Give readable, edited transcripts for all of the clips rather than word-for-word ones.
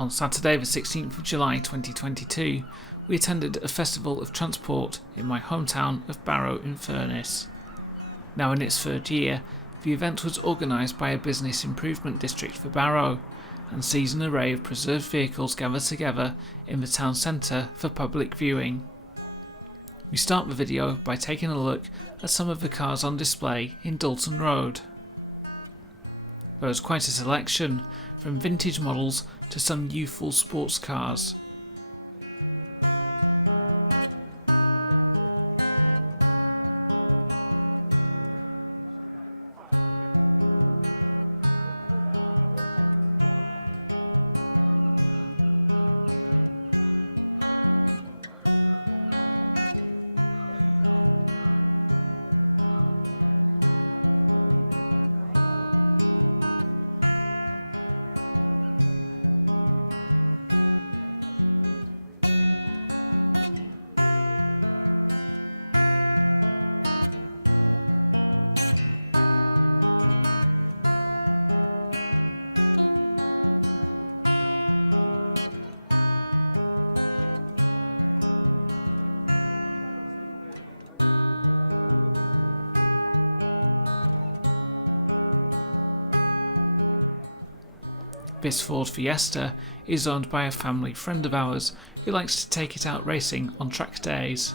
On Saturday the 16th of July 2022, we attended a festival of transport in my hometown of Barrow-in-Furness. Now in its third year, the event was organised by a business improvement district for Barrow and sees an array of preserved vehicles gathered together in the town centre for public viewing. We start the video by taking a look at some of the cars on display in Dalton Road. There was quite a selection, from vintage models to some youthful sports cars. This Ford Fiesta is owned by a family friend of ours who likes to take it out racing on track days.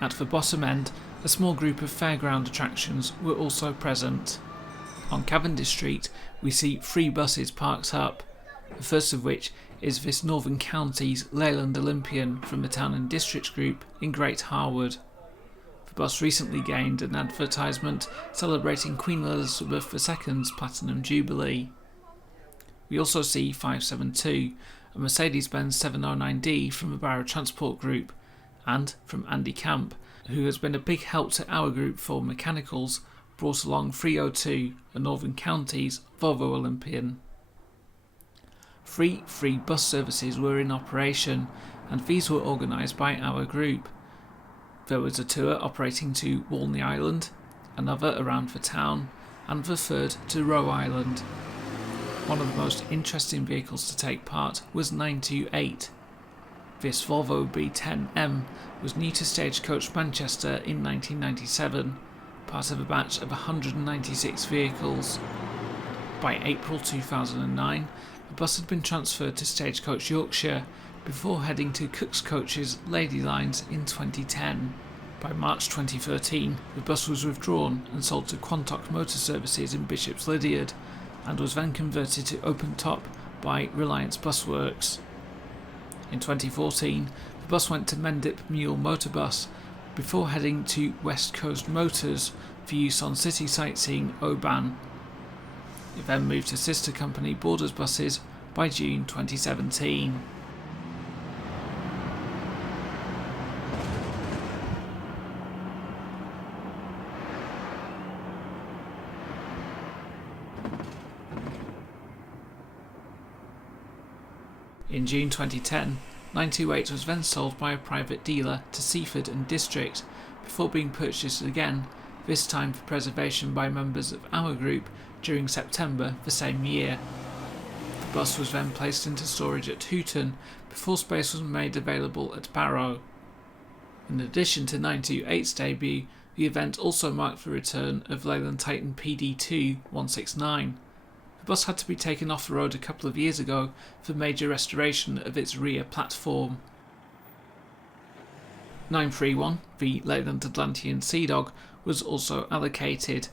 At the bottom end, a small group of fairground attractions were also present. On Cavendish Street, we see 3 buses parked up, the first of which is this Northern Counties Leyland Olympian from the Town and District Group in Great Harwood. The bus recently gained an advertisement celebrating Queen Elizabeth II's Platinum Jubilee. We also see 572, a Mercedes-Benz 709D from the Barrow Transport Group, and from Andy Camp, who has been a big help to our group for mechanicals, brought along 302, a Northern Counties Volvo Olympian. 3 free bus services were in operation, and these were organised by our group. There was a tour operating to Walney Island, another around the town, and the third to Roe Island. One of the most interesting vehicles to take part was 928. This Volvo B10M was new to Stagecoach Manchester in 1997, part of a batch of 196 vehicles. By April 2009, the bus had been transferred to Stagecoach Yorkshire before heading to Cook's Coach's Lady Lines in 2010. By March 2013, the bus was withdrawn and sold to Quantock Motor Services in Bishop's Lydeard, and was then converted to open top by Reliance Busworks. In 2014, the bus went to Mendip Mule Motorbus before heading to West Coast Motors for use on city sightseeing Oban. It then moved to sister company Borders Buses by June 2017. In June 2010, 928 was then sold by a private dealer to Seaford and District before being purchased again, this time for preservation by members of our group during September the same year. The bus was then placed into storage at Hooton before space was made available at Barrow. In addition to 928's debut, the event also marked the return of Leyland Titan PD2 169. The bus had to be taken off the road a couple of years ago for major restoration of its rear platform. 931, the Leyland Atlantean Sea Dog, was also allocated,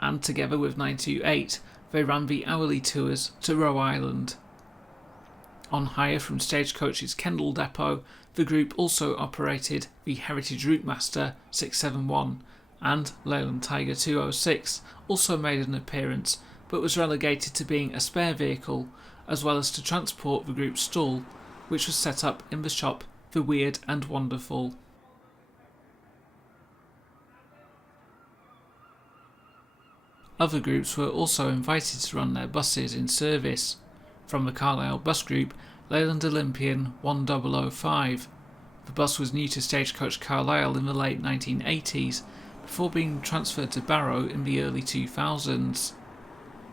and together with 928, they ran the hourly tours to Roe Island. On hire from Stagecoach's Kendal depot, the group also operated the Heritage Routemaster 671, and Leyland Tiger 206 also made an appearance, but was relegated to being a spare vehicle, as well as to transport the group's stall, which was set up in the shop The Weird and Wonderful. Other groups were also invited to run their buses in service. From the Carlisle bus group, Leyland Olympian 1005. The bus was new to Stagecoach Carlisle in the late 1980s, before being transferred to Barrow in the early 2000s.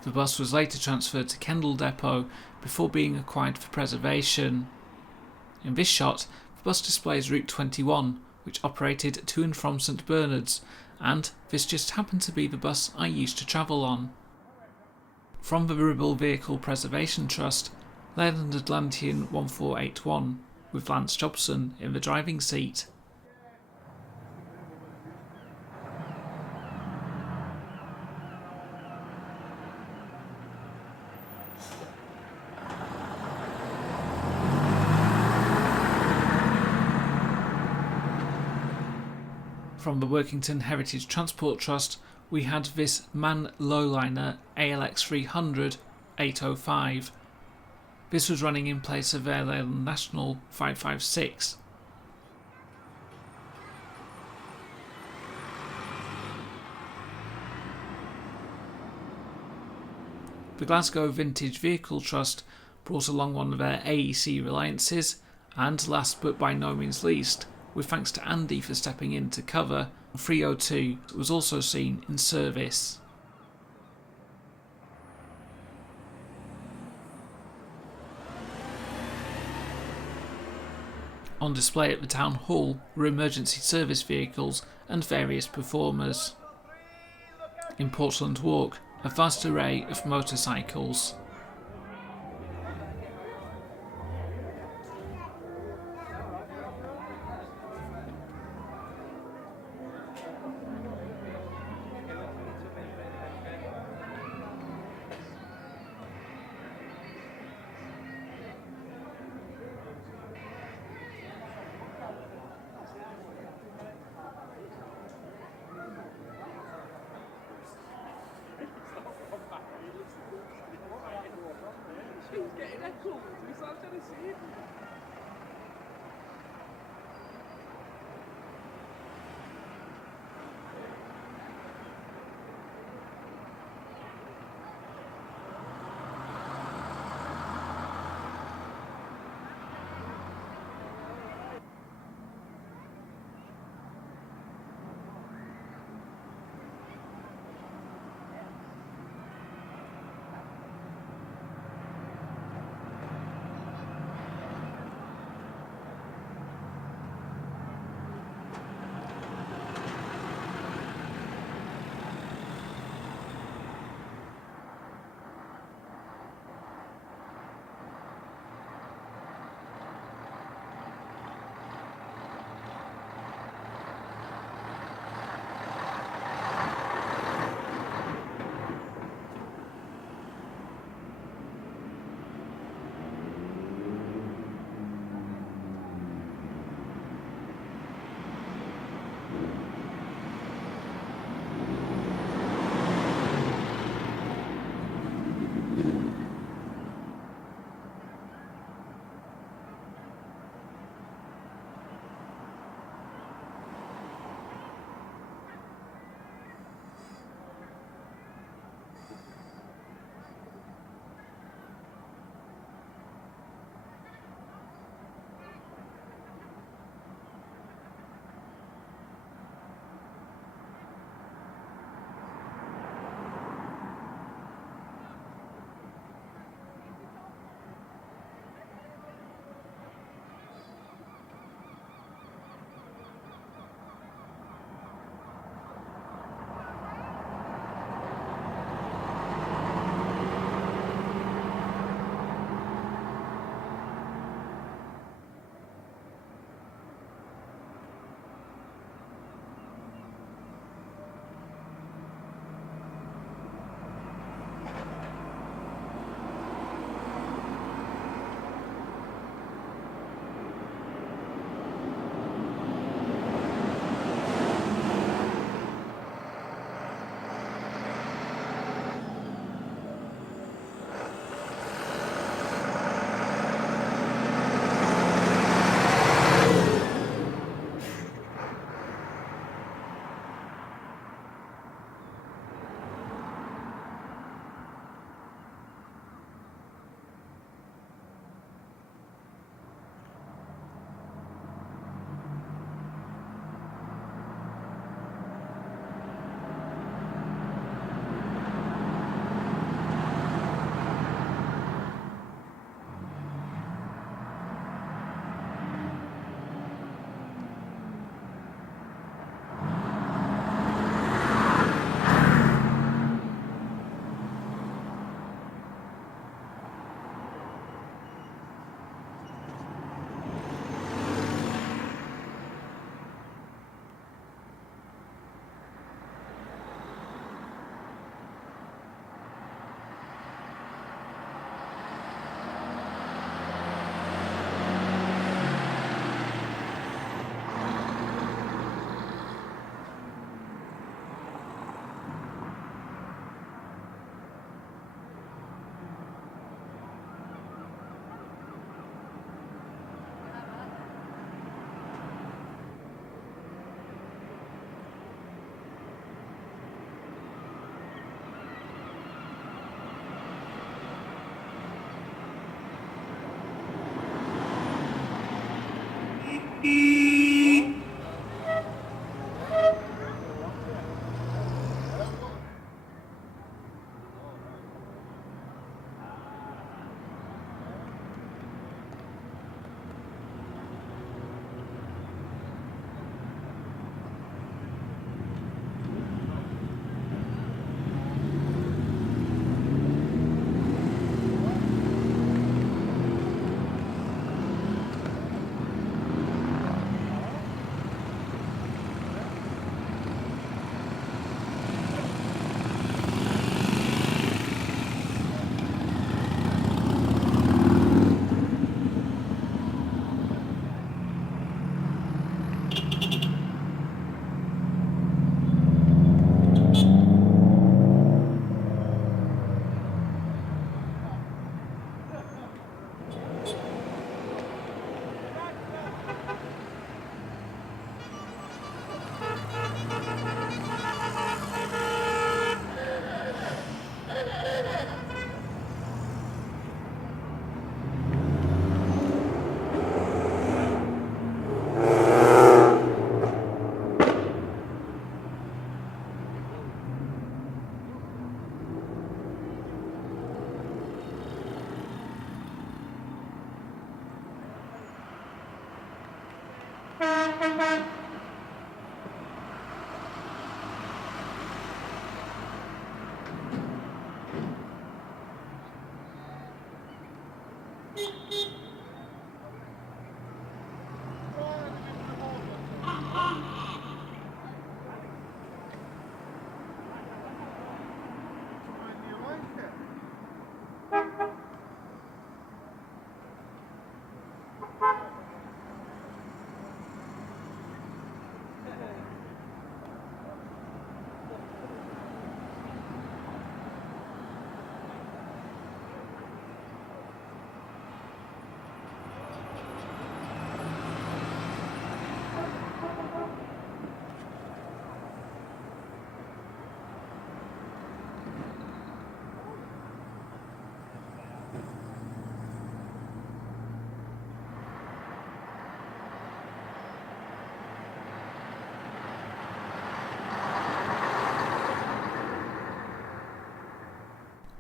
The bus was later transferred to Kendal depot before being acquired for preservation. In this shot, the bus displays Route 21, which operated to and from St Bernard's, and this just happened to be the bus I used to travel on. From the Ribble Vehicle Preservation Trust, Leyland Atlantean 1481, with Lance Jobson in the driving seat. From the Workington Heritage Transport Trust, we had this MAN Lowliner ALX 300 805. This was running in place of their Leyland National 556. The Glasgow Vintage Vehicle Trust brought along one of their AEC Reliances, and last but by no means least, with thanks to Andy for stepping in to cover, 302 was also seen in service. On display at the Town Hall were emergency service vehicles and various performers. In Portland Walk, a vast array of motorcycles. She's getting echoed. We sound to the scene.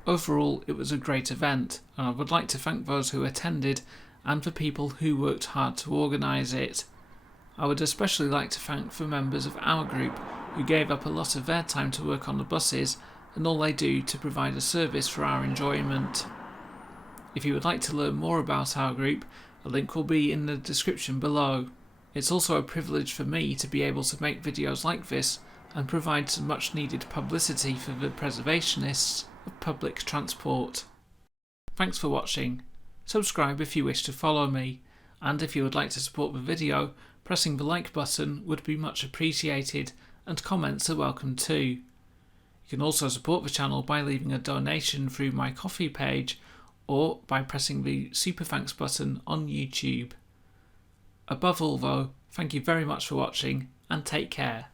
Overall, it was a great event, and I would like to thank those who attended and the people who worked hard to organise it. I would especially like to thank the members of our group who gave up a lot of their time to work on the buses and all they do to provide a service for our enjoyment. If you would like to learn more about our group, a link will be in the description below. It's also a privilege for me to be able to make videos like this and provide some much needed publicity for the preservationists of public transport. Thanks for watching. Subscribe if you wish to follow me, and if you would like to support the video, pressing the like button would be much appreciated, and comments are welcome too. You can also support the channel by leaving a donation through my Ko-fi page or by pressing the Super Thanks button on YouTube. Above all though, thank you very much for watching and take care.